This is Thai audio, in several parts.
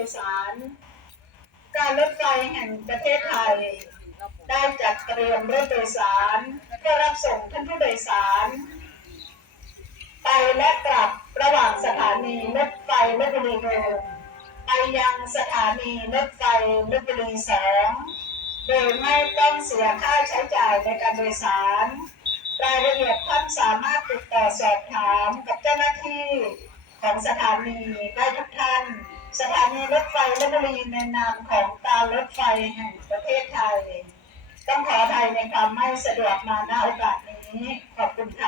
ยสาร การรถไฟแห่งประเทศไทย ได้จัดเตรียมรถโดยสารเพื่อรับส่งท่านผู้โดยสาร ไปและกลับระหว่างสถานีรถไฟลบบุรีหนึ่งไปยังสถานีรถไฟลบบุรีสองโดยไม่ต้องเสียค่าใช้จ่ายในการโดยสาร รายละเอียดท่านสามารถติดต่อสอบถามกับเจ้าหน้าที่ของสถานีได้ทุกท่าน สถานีรถไฟลบบุรีในนามของการรถไฟแห่งประเทศไทย ต้องขออภัยในความไม่สะดวกมาณโอกาสนี้ ขอบคุณค่ะ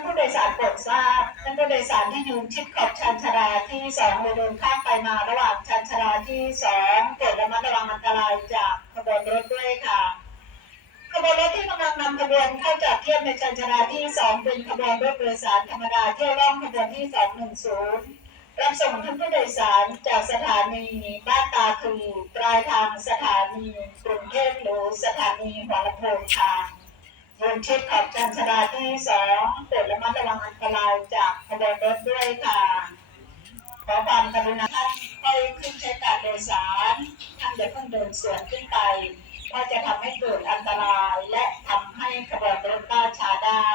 านผู้โดยสารโปรดทราบท่านผู้โดยสารที่ยืนชิดขอบชานชาลาที่สองหรือเดินข้ามไปมาระหว่างชานชาลาที่สองโปรดระมัดระวังอันตรายจากขบวนรถด้วยค่ะขบวนรถที่กำลังนำขบวนเข้าจากเทียบในชานชาลาที่สองเป็นขบวนรถโดยสารธรรมดาเที่ยวร่องขบวนที่สองหนึ่งศูนย์รับส่งท่านผู้โดยสารจากสถานีบ้านตาคลีปลายทางสถานีกรุงเทพหรือสถานีหัวลำโพงค่ะ บนชิดขอบจันทราที่สองโปรดระมัดระวังอันตรายจากขบวนรถด้วยค่ะ ขอความกรุณาท่านค่อยขึ้นใช้การโดยสารท่านอย่าเพิ่งเดินสวนขึ้นไปเพราะจะทำให้เกิดอันตรายและทำให้ขบวนรถล่าช้าได้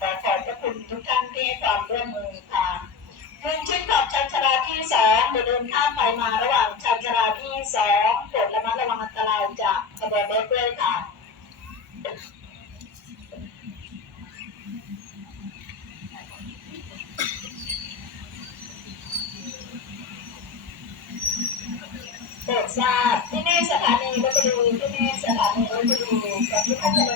ขอขอบพระคุณทุกท่านที่ให้ความร่วมมือค่ะบนชิดขอบชันชราที่สองเดี๋ยวเดินข้ามไปมาระหว่างชันชราที่สองโปรดระมัดระวังอันตรายจากขบวนรถด้วย ค่ะโปรดทร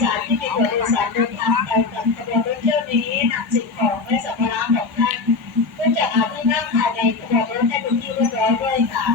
สารที่มีตัวโดยสารเดินทางไปกับขบวนรถเที่ยวนี้นำสิ่งของและสัมภาระของท่านเพื่อจะเอาที่นั่งภายในขบวนรถให้เป็นที่เรียบร้อยด้วยค่ะ